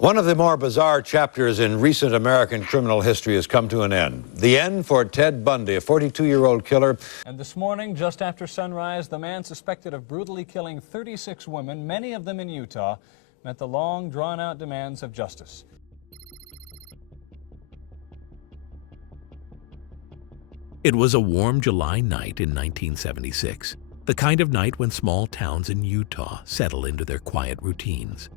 One of the more bizarre chapters in recent American criminal history has come to an end. The end for Ted Bundy, a 42-year-old killer. And this morning, just after sunrise, the man suspected of brutally killing 36 women, many of them in Utah, met the long, drawn-out demands of justice. It was a warm July night in 1976, the kind of night when small towns in Utah settle into their quiet routines.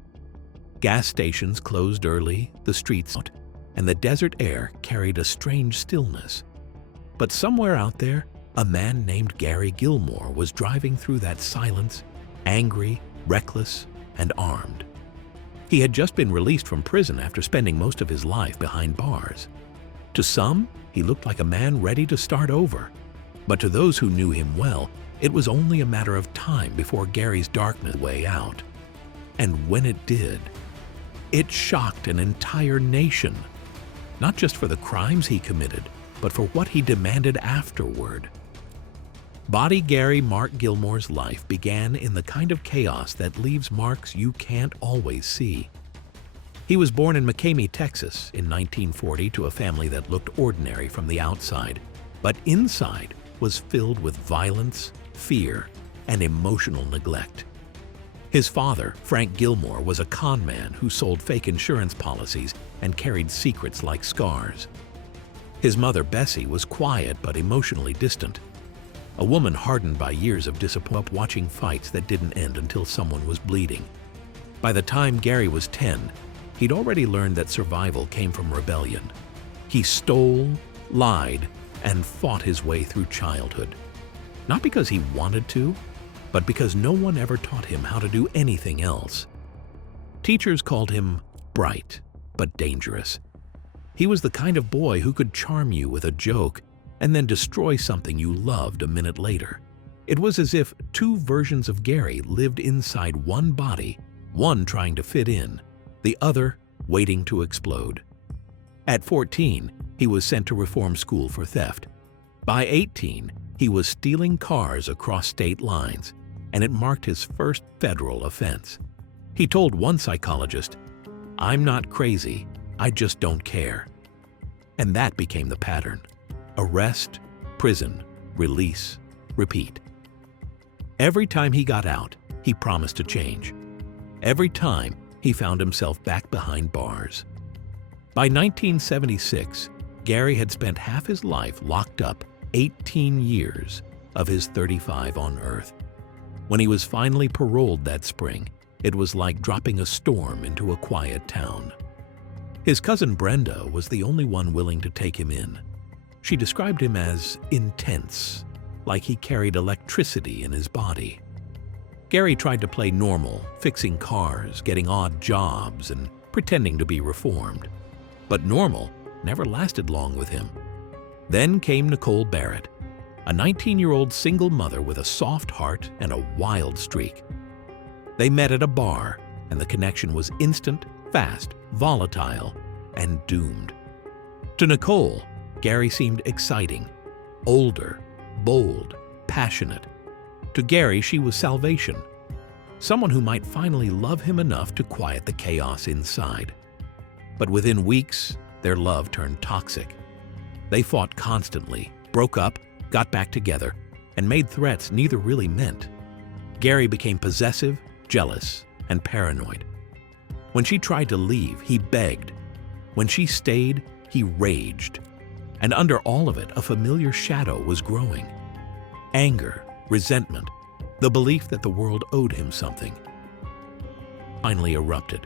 Gas stations closed early, the streets out, and the desert air carried a strange stillness. But somewhere out there, a man named Gary Gilmore was driving through that silence, angry, reckless, and armed. He had just been released from prison after spending most of his life behind bars. To some, he looked like a man ready to start over. But to those who knew him well, it was only a matter of time before Gary's darkness would way out. And when it did, it shocked an entire nation, not just for the crimes he committed, but for what he demanded afterward. Body Gary Mark Gilmore's life began in the kind of chaos that leaves marks you can't always see. He was born in McCamey, Texas in 1940 to a family that looked ordinary from the outside, but inside was filled with violence, fear, and emotional neglect. His father, Frank Gilmore, was a con man who sold fake insurance policies and carried secrets like scars. His mother, Bessie, was quiet but emotionally distant, a woman hardened by years of disappointment watching fights that didn't end until someone was bleeding. By the time Gary was 10, he'd already learned that survival came from rebellion. He stole, lied, and fought his way through childhood. Not because he wanted to, but because no one ever taught him how to do anything else. Teachers called him bright, but dangerous. He was the kind of boy who could charm you with a joke and then destroy something you loved a minute later. It was as if two versions of Gary lived inside one body, one trying to fit in, the other waiting to explode. At 14, he was sent to reform school for theft. By 18, he was stealing cars across state lines, and it marked his first federal offense. He told one psychologist, "I'm not crazy, I just don't care." And that became the pattern. Arrest, prison, release, repeat. Every time he got out, he promised to change. Every time, he found himself back behind bars. By 1976, Gary had spent half his life locked up, 18 years of his 35 on Earth. When he was finally paroled that spring, it was like dropping a storm into a quiet town. His cousin Brenda was the only one willing to take him in. She described him as intense, like he carried electricity in his body. Gary tried to play normal, fixing cars, getting odd jobs, and pretending to be reformed. But normal never lasted long with him. Then came Nicole Barrett, a 19-year-old single mother with a soft heart and a wild streak. They met at a bar, and the connection was instant, fast, volatile, and doomed. To Nicole, Gary seemed exciting, older, bold, passionate. To Gary, she was salvation, someone who might finally love him enough to quiet the chaos inside. But within weeks, their love turned toxic. They fought constantly, broke up, got back together, and made threats neither really meant. Gary became possessive, jealous, and paranoid. When she tried to leave, he begged. When she stayed, he raged. And under all of it, a familiar shadow was growing. Anger, resentment, the belief that the world owed him something, finally erupted.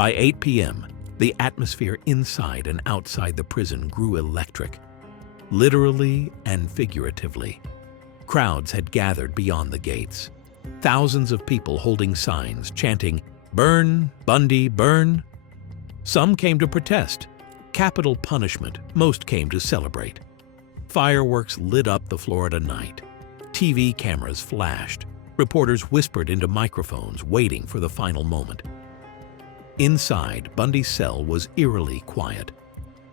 By 8 p.m., the atmosphere inside and outside the prison grew electric, literally and figuratively. Crowds had gathered beyond the gates. Thousands of people holding signs, chanting, "Burn, Bundy, burn." Some came to protest. Capital punishment. Most came to celebrate. Fireworks lit up the Florida night. TV cameras flashed. Reporters whispered into microphones, waiting for the final moment. Inside, Bundy's cell was eerily quiet.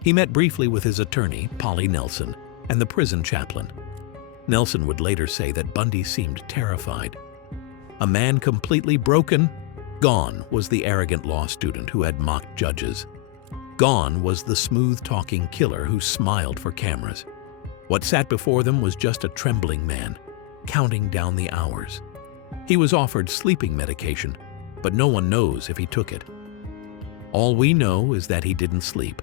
He met briefly with his attorney, Polly Nelson, and the prison chaplain. Nelson would later say that Bundy seemed terrified. A man completely broken? Gone was the arrogant law student who had mocked judges. Gone was the smooth-talking killer who smiled for cameras. What sat before them was just a trembling man, counting down the hours. He was offered sleeping medication, but no one knows if he took it. All we know is that he didn't sleep.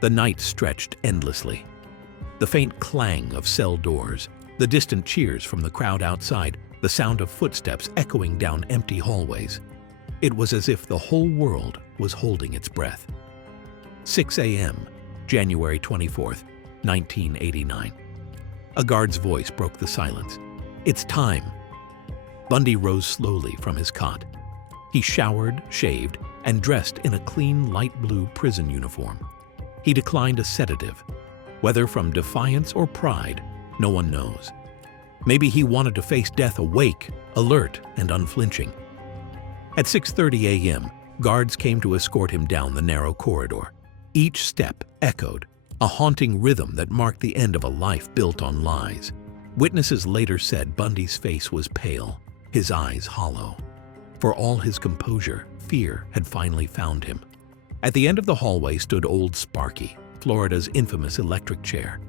The night stretched endlessly. The faint clang of cell doors, the distant cheers from the crowd outside, the sound of footsteps echoing down empty hallways. It was as if the whole world was holding its breath. 6 a.m., January 24th, 1989. A guard's voice broke the silence. "It's time." Bundy rose slowly from his cot. He showered, shaved, and dressed in a clean light blue prison uniform. He declined a sedative. Whether from defiance or pride, no one knows. Maybe he wanted to face death awake, alert, and unflinching. At 6:30 a.m., guards came to escort him down the narrow corridor. Each step echoed, a haunting rhythm that marked the end of a life built on lies. Witnesses later said Bundy's face was pale, his eyes hollow. For all his composure, fear had finally found him. At the end of the hallway stood Old Sparky, Florida's infamous electric chair.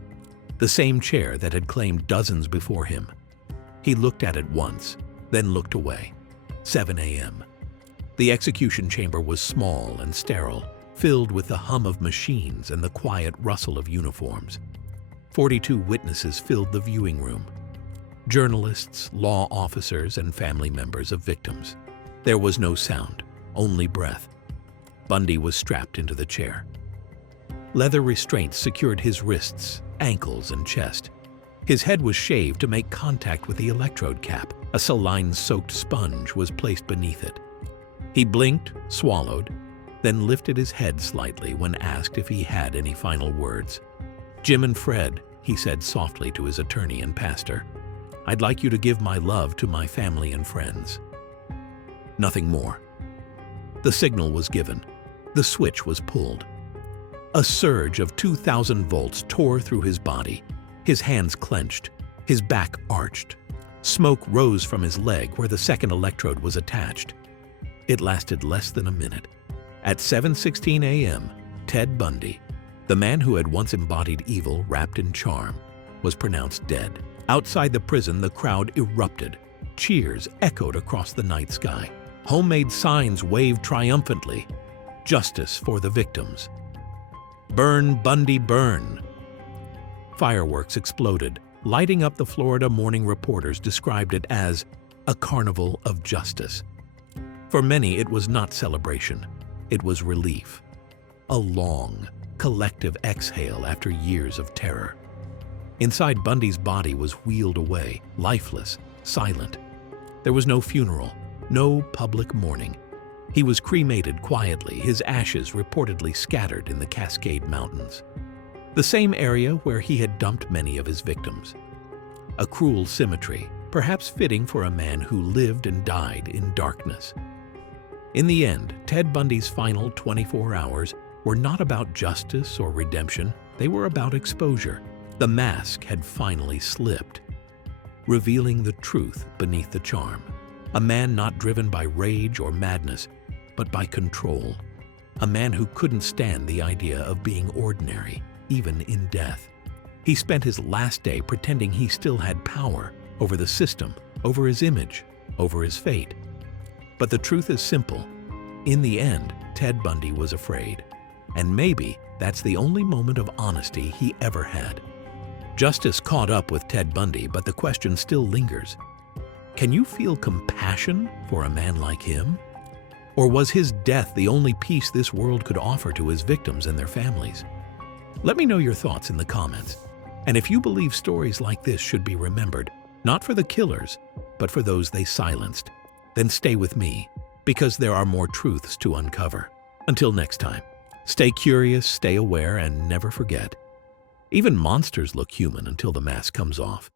The same chair that had claimed dozens before him. He looked at it once, then looked away. 7 a.m. The execution chamber was small and sterile, filled with the hum of machines and the quiet rustle of uniforms. 42 witnesses filled the viewing room. Journalists, law officers, and family members of victims. There was no sound, only breath. Bundy was strapped into the chair. Leather restraints secured his wrists, ankles, and chest. His head was shaved to make contact with the electrode cap. A saline-soaked sponge was placed beneath it. He blinked, swallowed, then lifted his head slightly when asked if he had any final words. "Jim and Fred," he said softly to his attorney and pastor, "I'd like you to give my love to my family and friends." Nothing more. The signal was given. The switch was pulled. A surge of 2,000 volts tore through his body. His hands clenched, his back arched. Smoke rose from his leg where the second electrode was attached. It lasted less than a minute. At 7:16 a.m., Ted Bundy, the man who had once embodied evil wrapped in charm, was pronounced dead. Outside the prison, the crowd erupted. Cheers echoed across the night sky. Homemade signs waved triumphantly. Justice for the victims. "Burn, Bundy, burn." Fireworks exploded. Lighting up the Florida Morning Reporters described it as a carnival of justice. For many, it was not celebration. It was relief. A long, collective exhale after years of terror. Inside, Bundy's body was wheeled away, lifeless, silent. There was no funeral, no public mourning. He was cremated quietly, his ashes reportedly scattered in the Cascade Mountains, the same area where he had dumped many of his victims. A cruel symmetry, perhaps fitting for a man who lived and died in darkness. In the end, Ted Bundy's final 24 hours were not about justice or redemption. They were about exposure. The mask had finally slipped, revealing the truth beneath the charm. A man not driven by rage or madness, but by control. A man who couldn't stand the idea of being ordinary, even in death. He spent his last day pretending he still had power over the system, over his image, over his fate. But the truth is simple. In the end, Ted Bundy was afraid. And maybe that's the only moment of honesty he ever had. Justice caught up with Ted Bundy, but the question still lingers. Can you feel compassion for a man like him? Or was his death the only peace this world could offer to his victims and their families? Let me know your thoughts in the comments. And if you believe stories like this should be remembered, not for the killers, but for those they silenced, then stay with me, because there are more truths to uncover. Until next time, stay curious, stay aware, and never forget, even monsters look human until the mask comes off.